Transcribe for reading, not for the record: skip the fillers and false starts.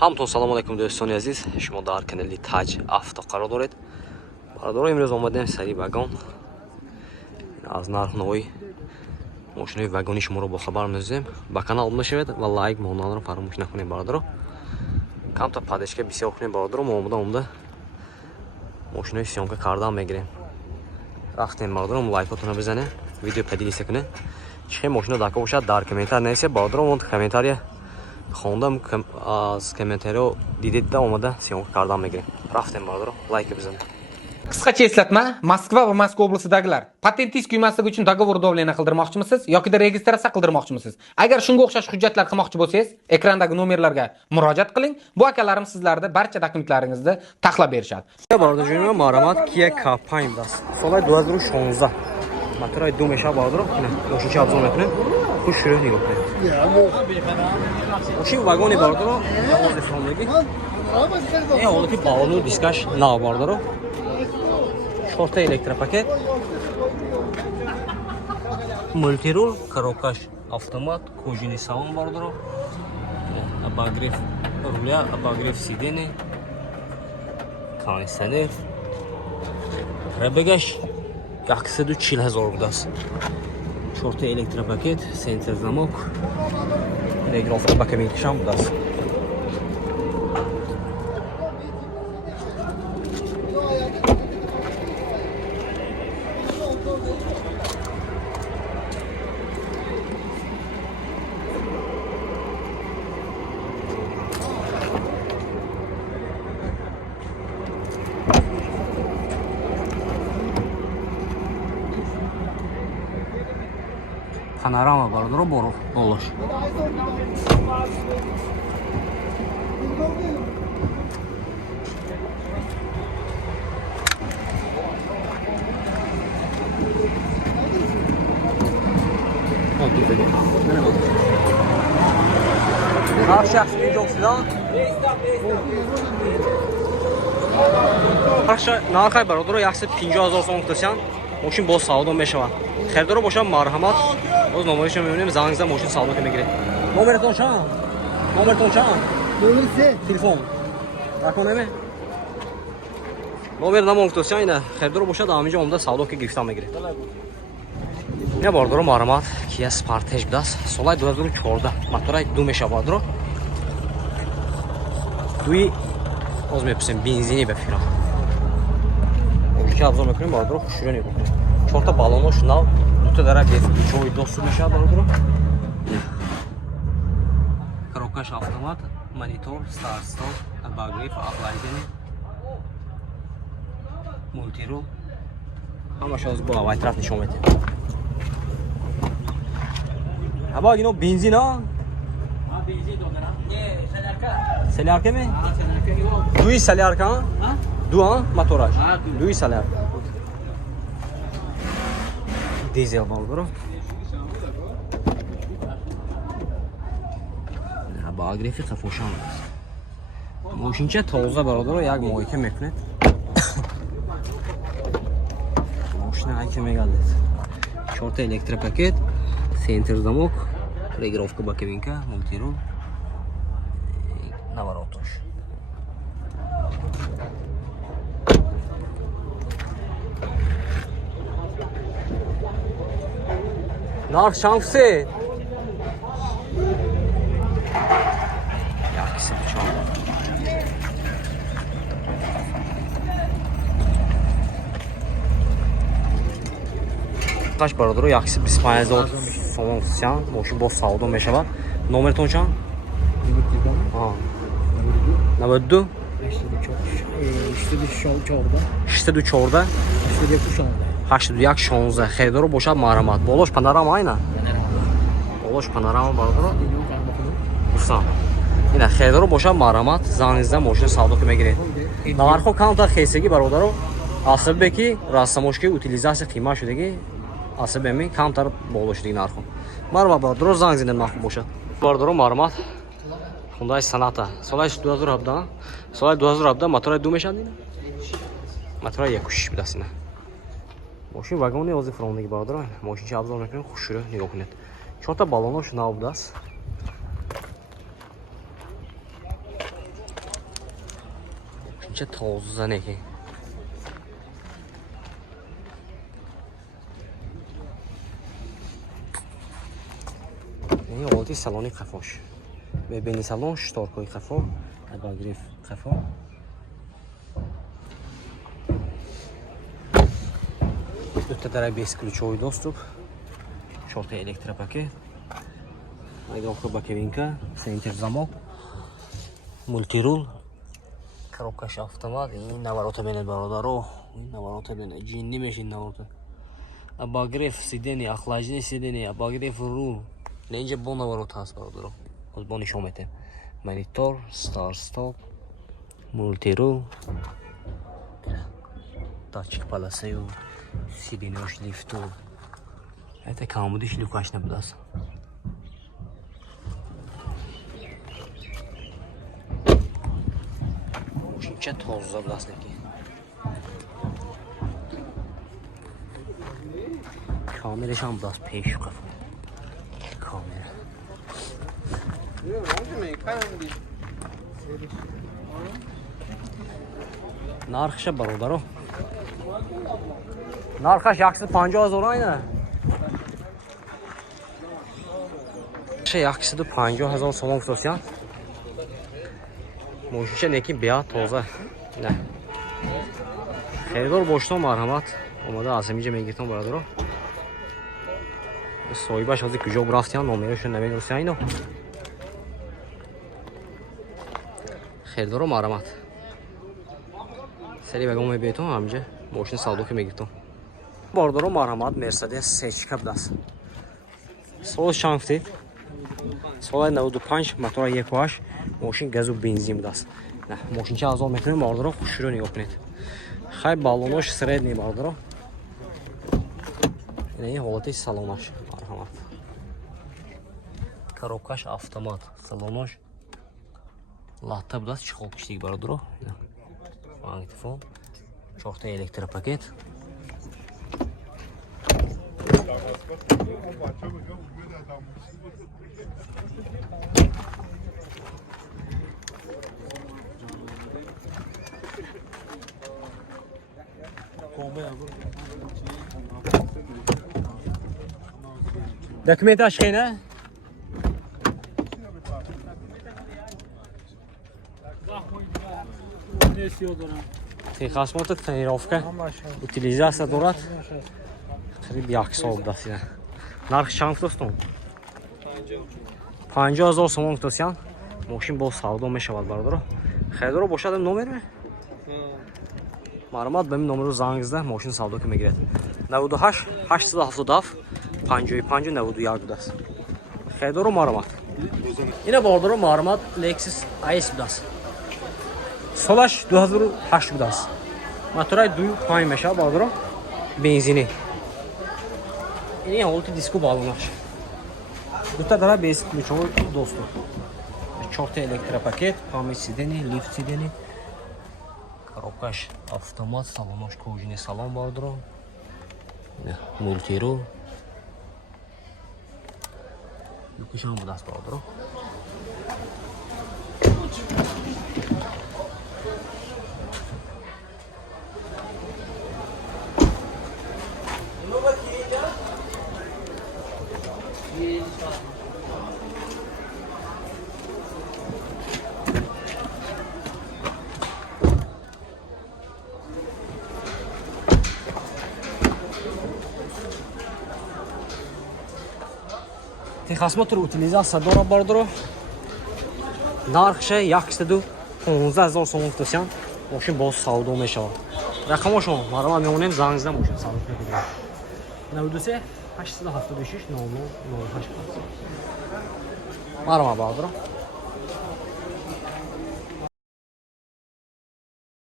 ҳамтон салом алайкум дӯстони азиз, шумо дар канали Taj Авто қарор доред. Бародаро, имрӯз омадем сари вагон. Аз нархнавои мошинои вагони шуморо бохабар мезем. Ба канал обуна шавед ва лайк монанро фаромӯш накунед бародаро. Камта падешка бисёр кунед бародаро. Мо омада мошинои сёмка кардан мегирем. Рафтем бародаро, лайкотона бизанед, видео поделися кунед. Чӣ мошина дака бошад дар комментар нависед бародаро. Мон комментария хондам, аз комментариё дидед да омада сёмка кардан мегирем. Рафтем бародаро, лайк бизанед. Qisqacha eslatma, Moskva va Moskva oblasidagilar patentingiz kuymasligi uchun dogovor davlena qildirmoqchimisiz yoki registratsiya qildirmoqchimisiz? Agar shunga o'xshash hujjatlar qilmoqchi bo'lsangiz, ekrandagi nomerlarga murojaat qiling. Bu akalarimiz sizlarga barcha dokumentlaringizni taxlab berishadi. Barодаро ҷонима, маромат Kia K5 даст. Соли 2016. Мотори ду меша бародаро. Мошинча обзор мекунем. Хуш шуруъ нигоҳ кунед. Мошин вагони бародаро, навози фронтаги. Ин ҳолати балону дискаш нав бародаро. Шорта электропакет, мультирул, коробкаш автомат, кожаный салон бародаро, обогрев руля, обогрев сидений, кондиционер, пробегаш 140 000 будаст. Шорта электропакет, центр замок, регулятор ба кабинкашам будаст. Панорама бародаро, болош. Har shaxs videosidan нархай бародаро 150 000 сом гуфтасиян. Мошин боз савдо мешавад. Хердоро бошад марҳамат. Боз номерашо мебинем, занг зан мошин савдо мегиред. Номертон чанд? Номертон чанд? Номер 3. Телефон. Рақонеме? Номер намон гуфтасиян, ина хердоро бошад ҳаминҷо омада савдо ки гирифта мегиред. Я бародаро марҳамат Kia Sportage будаст. Соли 2014. Мотори ду меша бародаро. Дуи боз мепурсем бензини бефикрам. Мошинча обзор мекунем бародаро, хушрӯ нигоҳ кунед. Чорта балонош нав, дута дара бечои досту мешавад бародаро. Коробкаш автомат, монитор, старт-стоп, обогрев, охлаждение, мультирул. Ҳамааш аз бо авайтраф нишон медиҳем. Абаг ино бензин а? Benzin dodam. Солярка. Солярка ме? Солярка yo'q. Дуи солярка а? Ду а? Мотораш? Дуи солярка. Дизел бародаро. Обогрев қафошам аст. Мошинча тоза бародаро, як моҳика мекунед. Мошина айка мегардед. Чорта электропакет, центр замок, регулировка ба кабинка, мультирул, наворотош. Нарх чанд гуфтед? 134. Қаш бародаро 125 000 сом гуфтасиян. Мошин бо савдо мешавад. Номертон чанд? 92 84 81 16. Хердоро бошад марҳамат. Болош панорама айна? Болош панорама бародаро. Дӯстон. Ина хердоро бошад марҳамат. Занизда мошин савдо ки мегиред. Нархо камтар хесаги бародаро. Асабе ки рассамошки утилизация қимат шудаги асабеми камтар боло шудаги нархо. Марҳамат бародаро, занг зинед махбуб бошад. Бародаро марҳамат. Hyundai Sonata. Соли 2017. Соли 2017 мотори ду мешад ина. Мотори 1.6 будаст ина. Мошин вагони ози фронтаги бародаро. Мошинча обзор мекунем, хушрӯ нигоҳ кунед. Чорта балонош нав будаст. چه تازه نکی این حالتی سالانی قفاش ببینی سالان شتارکای قفا اباگریف قفا دو تا درای بیس ключовой доступ 4 электропакет айдохо бакевинка центр замок мультирул коробкаш автомат ин наворота бенед бародаро ин наворота бенед ҷинни мешин наворота обогрев сидени охлаждение сидени обогрев рул инҷа бо наворота ҳаст бародаро боз бо нишон метем монитор стар стоп мультирул датчик полосаю сиденёш лифту это камудиш люкаш набудааст ча тоза будааст неки камерашам будааст пешу қафо камера нархша бародаро нархаш 150 000 айна 150 000 сомон футосян мошинча неки беа тоза не херидор боштон марҳамат омада аз ҳамиҷа мегиртам бародаро соҳибаш ҳозир куҷо рафтиян номерошон намедонистян ино херидоро марҳамат сери багон мебиетон ҳамиҷа мошини савдо ки мегиртам бародаро марҳамат мерседес сечка будааст солаш чанд гуфтед соли 95 мотора 1.8 мошин газу бензин будааст мошинча азор мекунем бародаро хушро нигоҳ кунед хай баллонош средний бародаро ин ҳолати салонаш марҳамат коробкаш автомат салонош латта будааст чиқолкиштик бародаро магнитофон 4 электропакет документаш хена техосмотр тренировка утилизация дорад қариб 1 сол будааст нарх чанд футостон 50 000 сомон футосян мошин бо савдо мешавад бародаро харидоро бошад номер марҳамат ба ин номеро занг зада мошин савдо ки мегирад 98 877 55 91 будааст харидоро марҳамат ина бародаро марҳамат Lexus IS будааст солаш 2008 будааст мотораи 2.5 мешавад бародаро бензинӣ ин ҳолати диску баллонаш дута дара без ключовой доступ 4 электропакет память сидени лифт сидени коробкаш автомат салонош кожини салон бародаро мультирул юкишам будааст бародаро техосмотр утилизация дора бародаро нархша 115 000 сомон футосян мошин боз савдо мешавад рақамошон марҳамат мемонем занг зада мошин савдо мекунем 93 876 00 08 марҳамат бародаро